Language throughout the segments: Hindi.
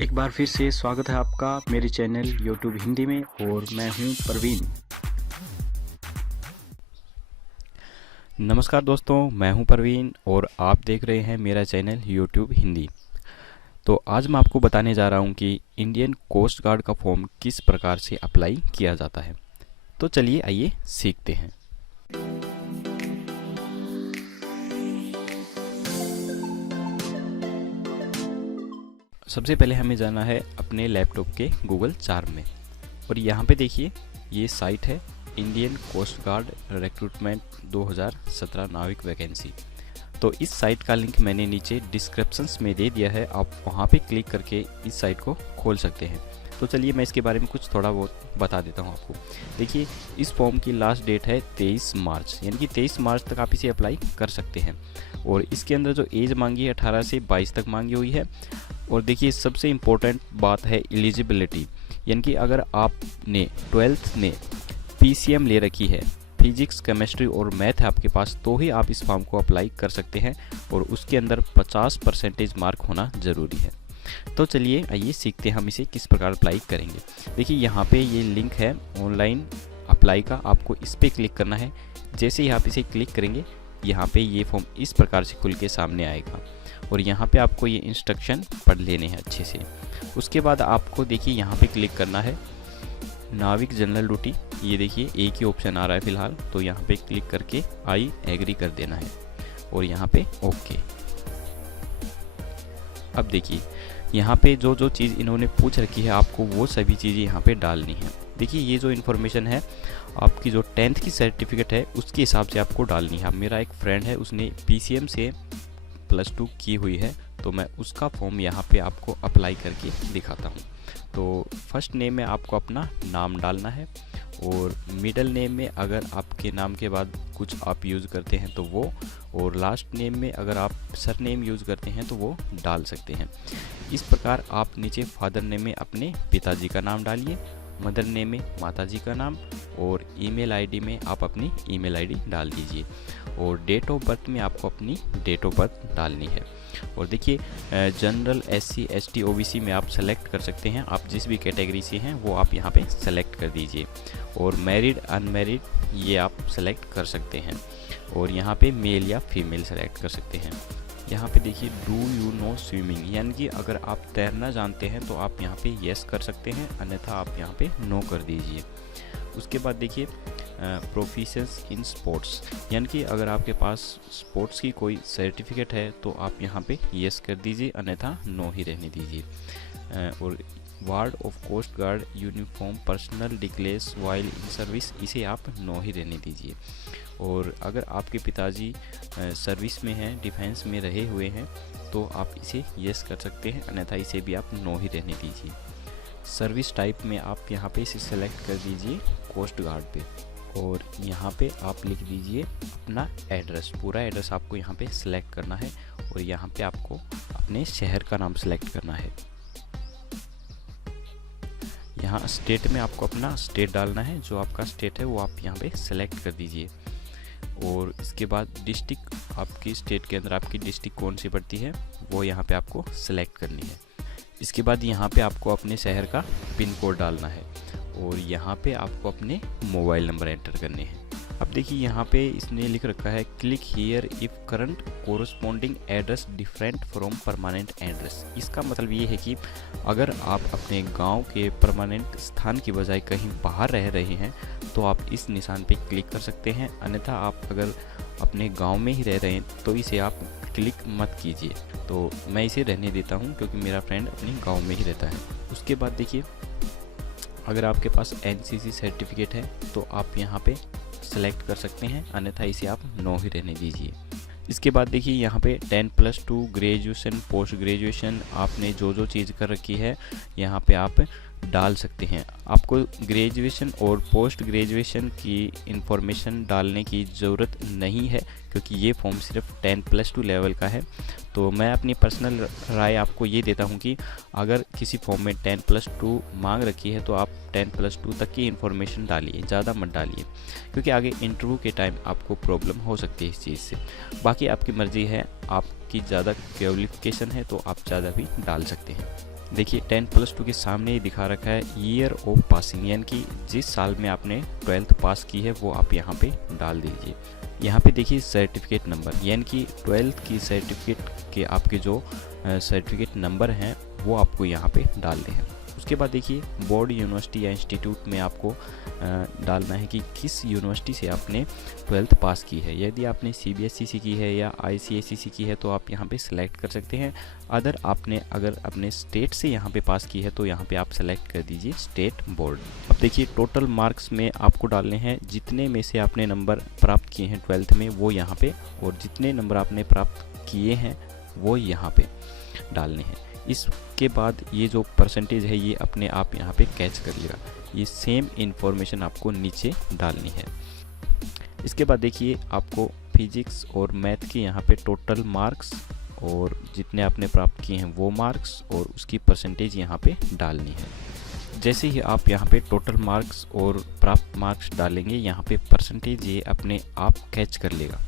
एक बार फिर से स्वागत है आपका मेरे चैनल यूट्यूब हिंदी में और मैं हूं परवीन। नमस्कार दोस्तों, मैं हूं परवीन और आप देख रहे हैं मेरा चैनल यूट्यूब हिंदी। तो आज मैं आपको बताने जा रहा हूं कि इंडियन कोस्ट गार्ड का फॉर्म किस प्रकार से अप्लाई किया जाता है। तो चलिए आइए सीखते हैं। सबसे पहले हमें जाना है अपने लैपटॉप के गूगल चार्ट में और यहाँ पे देखिए ये साइट है इंडियन कोस्ट गार्ड रिक्रूटमेंट 2017 नाविक वैकेंसी। तो इस साइट का लिंक मैंने नीचे डिस्क्रिप्शंस में दे दिया है, आप वहाँ पे क्लिक करके इस साइट को खोल सकते हैं। तो चलिए मैं इसके बारे में कुछ थोड़ा बहुत बता देता हूँ आपको। देखिए इस फॉर्म की लास्ट डेट है 23 मार्च, यानी कि 23 मार्च तक आप इसे अप्लाई कर सकते हैं। और इसके अंदर जो एज मांगी है 18 से 22 तक मांगी हुई है। और देखिए सबसे इम्पोर्टेंट बात है एलिजिबिलिटी, यानी कि अगर आपने 12th में PCM ले रखी है, फिजिक्स केमिस्ट्री और मैथ है आपके पास, तो ही आप इस फॉर्म को अप्लाई कर सकते हैं और उसके अंदर 50% मार्क होना ज़रूरी है। तो चलिए आइए सीखते हैं हम इसे किस प्रकार अप्लाई करेंगे। देखिए यहाँ पे ये लिंक है ऑनलाइन अप्लाई का, आपको इस पर क्लिक करना है। जैसे ही आप इसे क्लिक करेंगे यहाँ पे ये फॉर्म इस प्रकार से खुल के सामने आएगा और यहाँ पे आपको ये इंस्ट्रक्शन पढ़ लेने हैं अच्छे से। उसके बाद आपको देखिए यहाँ पे क्लिक करना है नाविक जनरल ड्यूटी। ये देखिए एक ही ऑप्शन आ रहा है फिलहाल, तो यहाँ पे क्लिक करके आई एग्री कर देना है और यहाँ पे ओके। अब देखिए यहाँ पे जो जो चीज़ इन्होंने पूछ रखी है आपको वो सभी चीज़ें यहाँ पे डालनी है। देखिए ये जो इन्फॉर्मेशन है आपकी जो 10th की सर्टिफिकेट है उसके हिसाब से आपको डालनी है। अब मेरा एक फ्रेंड है, उसने PCM से +2 की हुई है, तो मैं उसका फॉर्म यहाँ पे आपको अप्लाई करके दिखाता हूँ। तो फर्स्ट नेम में आपको अपना नाम डालना है और मिडल नेम में अगर आपके नाम के बाद कुछ आप यूज़ करते हैं तो वो, और लास्ट नेम में अगर आप सर नेम यूज़ करते हैं तो वो डाल सकते हैं। इस प्रकार आप नीचे फादर नेम में अपने पिताजी का नाम डालिए, मदर नेम में माताजी का नाम और ईमेल आईडी में आप अपनी ईमेल आईडी डाल दीजिए और डेट ऑफ बर्थ में आपको अपनी डेट ऑफ बर्थ डालनी है। और देखिए जनरल SC ST OBC में आप सेलेक्ट कर सकते हैं, आप जिस भी कैटेगरी से हैं वो आप यहाँ पे सेलेक्ट कर दीजिए। और मैरिड अनमैरिड ये आप सेलेक्ट कर सकते हैं और यहाँ पे मेल या फीमेल सेलेक्ट कर सकते हैं। यहाँ पे देखिए डू यू नो स्विमिंग, यानी कि अगर आप तैरना जानते हैं तो आप यहाँ पे यस कर सकते हैं, अन्यथा आप यहाँ पे नो कर दीजिए। उसके बाद देखिए प्रोफिशंस इन स्पोर्ट्स, यानी कि अगर आपके पास स्पोर्ट्स की कोई सर्टिफिकेट है तो आप यहाँ पे यस कर दीजिए, अन्यथा नो ही रहने दीजिए। और ward of coast guard uniform personal declares while in service, इसे आप नो ही रहने दीजिए। और अगर आपके पिताजी सर्विस में हैं, डिफेंस में रहे हुए हैं, तो आप इसे यस कर सकते हैं, अन्यथा इसे भी आप नो ही रहने दीजिए। सर्विस टाइप में आप यहाँ पे इसे सेलेक्ट कर दीजिए कोस्ट गार्ड पे और यहाँ पे आप लिख दीजिए अपना एड्रेस, पूरा एड्रेस आपको यहाँ पे सिलेक्ट करना है और यहाँ पे आपको अपने शहर का नाम सेलेक्ट करना है। यहाँ स्टेट में आपको अपना स्टेट डालना है, जो आपका स्टेट है वो आप यहाँ पे सेलेक्ट कर दीजिए। और इसके बाद डिस्ट्रिक्ट, आपकी स्टेट के अंदर आपकी डिस्ट्रिक्ट कौन सी पड़ती है वो यहाँ पे आपको सेलेक्ट करनी है। इसके बाद यहाँ पे आपको अपने शहर का पिन कोड डालना है और यहाँ पे आपको अपने मोबाइल नंबर एंटर करने हैं। अब देखिए यहाँ पे इसने लिख रखा है click here if current corresponding address different from permanent address. इसका मतलब ये है कि अगर आप अपने गांव के परमानेंट स्थान की बजाय कहीं बाहर रह रहे हैं तो आप इस निशान पे क्लिक कर सकते हैं, अन्यथा आप अगर अपने गांव में ही रह रहे हैं तो इसे आप क्लिक मत कीजिए। तो मैं इसे रहने देता हूं क्योंकि मेरा फ्रेंड अपने गांव में ही रहता है। उसके बाद देखिए अगर आपके पास NCC सर्टिफिकेट है तो आप यहाँ पे सेलेक्ट कर सकते हैं, अन्यथा इसे आप नो ही रहने दीजिए। इसके बाद देखिए यहाँ पे 10+2 ग्रेजुएशन, पोस्ट ग्रेजुएशन, आपने जो जो चीज़ कर रखी है यहाँ पे आप डाल सकते हैं। आपको ग्रेजुएशन और पोस्ट ग्रेजुएशन की इंफॉर्मेशन डालने की ज़रूरत नहीं है क्योंकि ये फॉर्म सिर्फ 10+2 लेवल का है। तो मैं अपनी पर्सनल राय आपको ये देता हूँ कि अगर किसी फॉर्म में 10+2 मांग रखी है तो आप 10+2 तक की इन्फॉर्मेशन डालिए, ज़्यादा मत डालिए, क्योंकि आगे इंटरव्यू के टाइम आपको प्रॉब्लम हो सकती है इस चीज़ से। बाकी आपकी मर्ज़ी है, आपकी ज़्यादा क्वालिफिकेशन है तो आप ज़्यादा भी डाल सकते हैं। देखिए 10+2 के सामने ही दिखा रखा है ईयर ऑफ पासिंग, यानी कि जिस साल में आपने 12th पास की है वो आप यहाँ पे डाल दीजिए। यहाँ पे देखिए सर्टिफिकेट नंबर, यानी कि 12th की सर्टिफिकेट के आपके जो सर्टिफिकेट नंबर हैं वो आपको यहाँ पे डालने हैं। उसके बाद देखिए बोर्ड, यूनिवर्सिटी या इंस्टीट्यूट में आपको डालना है कि किस यूनिवर्सिटी से आपने 12th पास की है। यदि आपने CBSE से की है या ICSE से की है तो आप यहाँ पे सिलेक्ट कर सकते हैं। अगर अपने स्टेट से यहाँ पे पास की है तो यहाँ पे आप सेलेक्ट कर दीजिए स्टेट बोर्ड। अब देखिए टोटल मार्क्स में आपको डालने हैं जितने में से आपने नंबर प्राप्त किए हैं 12th में वो यहाँ पे, और जितने नंबर आपने प्राप्त किए हैं वो यहाँ पे डालने हैं। इसके बाद ये जो परसेंटेज है ये अपने आप यहाँ पे कैच कर लेगा। ये सेम इन्फॉर्मेशन आपको नीचे डालनी है। इसके बाद देखिए आपको फिजिक्स और मैथ के यहाँ पे टोटल मार्क्स और जितने आपने प्राप्त किए हैं वो मार्क्स और उसकी परसेंटेज यहाँ पे डालनी है। जैसे ही आप यहाँ पे टोटल मार्क्स और प्राप्त मार्क्स डालेंगे यहाँ पे परसेंटेज ये अपने आप कैच कर लेगा।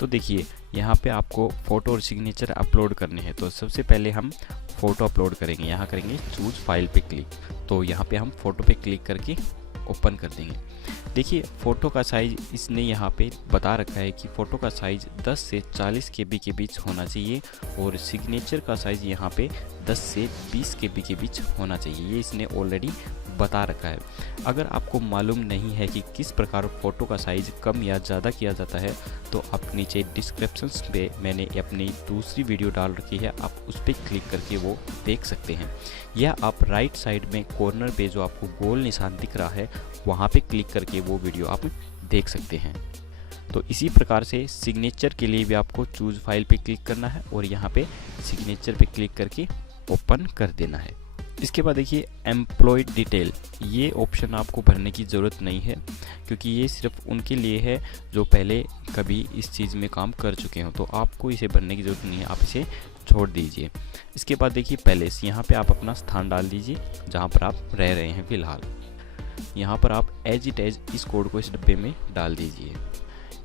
तो देखिए यहाँ पे आपको फ़ोटो और सिग्नेचर अपलोड करने हैं। तो सबसे पहले हम फ़ोटो अपलोड करेंगे, यहाँ करेंगे चूज़ फाइल पे क्लिक। तो यहाँ पे हम फ़ोटो पे क्लिक करके ओपन कर देंगे। देखिए फ़ोटो का साइज़ इसने यहाँ पे बता रखा है कि फ़ोटो का साइज़ 10 से 40 KB के बीच होना चाहिए और सिग्नेचर का साइज़ यहाँ पे 10 से 20 KB के बीच होना चाहिए। ये इसने ऑलरेडी बता रखा है। अगर आपको मालूम नहीं है कि किस प्रकार फ़ोटो का साइज़ कम या ज़्यादा किया जाता है तो आप नीचे डिस्क्रिप्शंस पे मैंने अपनी दूसरी वीडियो डाल रखी है, आप उस पर क्लिक करके वो देख सकते हैं। या आप राइट साइड में कॉर्नर पे जो आपको गोल निशान दिख रहा है वहाँ पे क्लिक करके वो वीडियो आप देख सकते हैं। तो इसी प्रकार से सिग्नेचर के लिए भी आपको चूज़ फाइल पे क्लिक करना है और यहाँ पे सिग्नेचर पे क्लिक करके ओपन कर देना है। इसके बाद देखिए एम्प्लॉय डिटेल, ये ऑप्शन आपको भरने की ज़रूरत नहीं है क्योंकि ये सिर्फ उनके लिए है जो पहले कभी इस चीज़ में काम कर चुके हो। तो आपको इसे भरने की ज़रूरत नहीं है, आप इसे छोड़ दीजिए। इसके बाद देखिए पैलेस, यहाँ पे आप अपना स्थान डाल दीजिए जहाँ पर आप रह रहे हैं फ़िलहाल। यहाँ पर आप एज इट एज इस कोड को इस डब्बे में डाल दीजिए।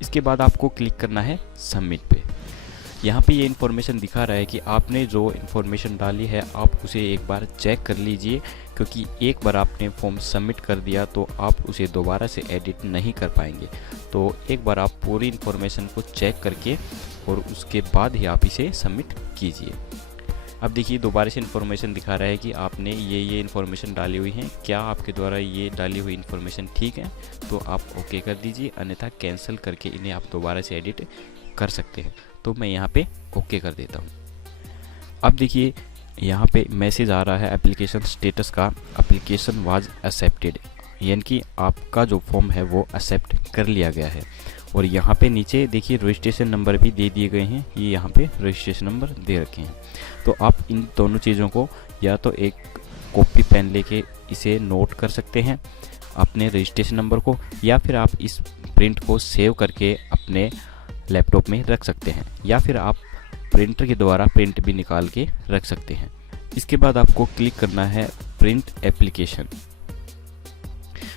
इसके बाद आपको क्लिक करना है सबमिट पे। यहाँ पे ये इन्फॉर्मेशन दिखा रहा है कि आपने जो इन्फॉर्मेशन डाली है आप उसे एक बार चेक कर लीजिए, क्योंकि एक बार आपने फॉर्म सबमिट कर दिया तो आप उसे दोबारा से एडिट नहीं कर पाएंगे। तो एक बार आप पूरी इन्फॉर्मेशन को चेक करके और उसके बाद ही आप इसे सबमिट कीजिए। अब देखिए दोबारा से इन्फॉर्मेशन दिखा रहा है कि आपने ये इन्फॉर्मेशन डाली हुई है, क्या आपके द्वारा ये डाली हुई इन्फॉर्मेशन ठीक है? तो आप ओके कर दीजिए, अन्यथा कैंसिल करके इन्हें आप दोबारा से एडिट कर सकते हैं। तो मैं यहाँ पे ओके कर देता हूँ। अब देखिए यहाँ पे मैसेज आ रहा है एप्लीकेशन स्टेटस का, एप्लीकेशन वाज एक्सेप्टेड, यानी कि आपका जो फॉर्म है वो एक्सेप्ट कर लिया गया है। और यहाँ पे नीचे देखिए रजिस्ट्रेशन नंबर भी दे दिए गए हैं, ये यहाँ पे रजिस्ट्रेशन नंबर दे रखे हैं। तो आप इन दोनों चीज़ों को या तो एक कॉपी पेन लेके इसे नोट कर सकते हैं अपने रजिस्ट्रेशन नंबर को, या फिर आप इस प्रिंट को सेव करके अपने लैपटॉप में रख सकते हैं, या फिर आप प्रिंटर के द्वारा प्रिंट भी निकाल के रख सकते हैं। इसके बाद आपको क्लिक करना है प्रिंट एप्लीकेशन।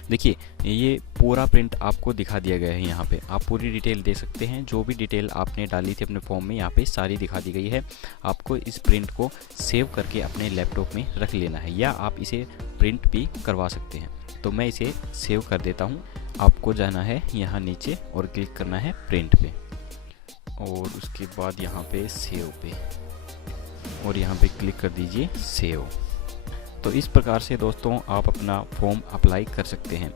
देखिए ये पूरा प्रिंट आपको दिखा दिया गया है। यहाँ पे आप पूरी डिटेल दे सकते हैं, जो भी डिटेल आपने डाली थी अपने फॉर्म में यहाँ पे सारी दिखा दी गई है। आपको इस प्रिंट को सेव करके अपने लैपटॉप में रख लेना है, या आप इसे प्रिंट भी करवा सकते हैं। तो मैं इसे सेव कर देता हूँ। आपको जाना है यहाँ नीचे और क्लिक करना है प्रिंट पे, और उसके बाद यहाँ पे सेव पे, और यहाँ पे क्लिक कर दीजिए सेव। तो इस प्रकार से दोस्तों आप अपना फॉर्म अप्लाई कर सकते हैं।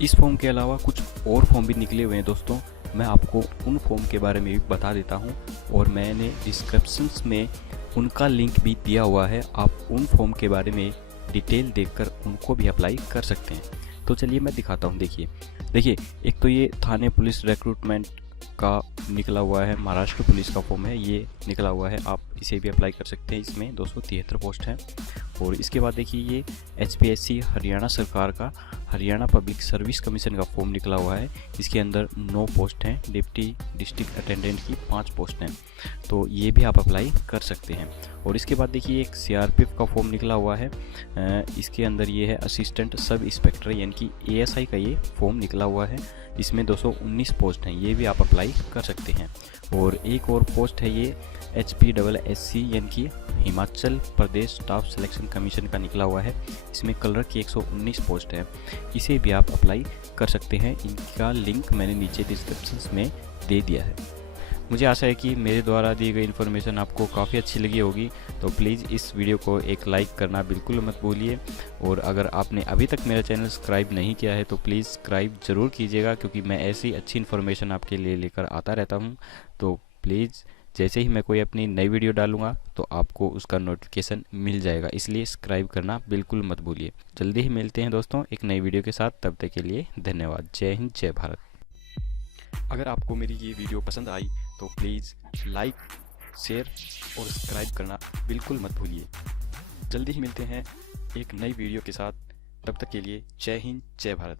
इस फॉर्म के अलावा कुछ और फॉर्म भी निकले हुए हैं दोस्तों, मैं आपको उन फॉर्म के बारे में भी बता देता हूं, और मैंने डिस्क्रिप्शंस में उनका लिंक भी दिया हुआ है। आप उन फॉर्म के बारे में डिटेल देखकर उनको भी अप्लाई कर सकते हैं। तो चलिए मैं दिखाता हूँ। देखिए एक तो ये थाने पुलिस रिक्रूटमेंट का निकला हुआ है, महाराष्ट्र पुलिस का फॉर्म है, ये निकला हुआ है, आप इसे भी अप्लाई कर सकते हैं। इसमें 273 पोस्ट हैं। और इसके बाद देखिए ये HPSC हरियाणा सरकार का हरियाणा पब्लिक सर्विस कमीशन का फॉर्म निकला हुआ है। इसके अंदर 9 पोस्ट हैं, डिप्टी डिस्ट्रिक्ट अटेंडेंट की 5 पोस्ट हैं, तो ये भी आप अप्लाई कर सकते हैं। और इसके बाद देखिए एक सीआरपीएफ का फॉर्म निकला हुआ है। इसके अंदर ये है असिस्टेंट सब इंस्पेक्टर यानी कि एएसआई का ये फॉर्म निकला हुआ है। इसमें 219 पोस्ट हैं, ये भी आप अप्लाई कर सकते हैं। और एक और पोस्ट है ये HPSSC यानी कि Himachal Pradesh staff selection commission का निकला हुआ है। इसमें क्लर्क की 119 पोस्ट है, इसे भी आप अप्लाई कर सकते हैं। इनका लिंक मैंने नीचे डिस्क्रिप्शन में दे दिया है। मुझे आशा है कि मेरे द्वारा दी गई इन्फॉर्मेशन आपको काफ़ी अच्छी लगी होगी, तो प्लीज़ इस वीडियो को एक लाइक करना बिल्कुल मत भूलिए। और अगर आपने अभी तक मेरा चैनल सब्सक्राइब नहीं किया है तो प्लीज़ सब्सक्राइब ज़रूर कीजिएगा, क्योंकि मैं ऐसी अच्छी इन्फॉर्मेशन आपके लिए लेकर आता रहता हूँ। तो प्लीज़ जैसे ही मैं कोई अपनी नई वीडियो डालूंगा तो आपको उसका नोटिफिकेशन मिल जाएगा, इसलिए सब्सक्राइब करना बिल्कुल मत भूलिए। जल्दी ही मिलते हैं दोस्तों एक नई वीडियो के साथ, तब तक के लिए धन्यवाद। जय हिंद, जय भारत। अगर आपको मेरी ये वीडियो पसंद आई तो प्लीज़ लाइक, शेयर और सब्सक्राइब करना बिल्कुल मत भूलिए। जल्दी ही मिलते हैं एक नई वीडियो के साथ, तब तक के लिए जय हिंद, जय भारत।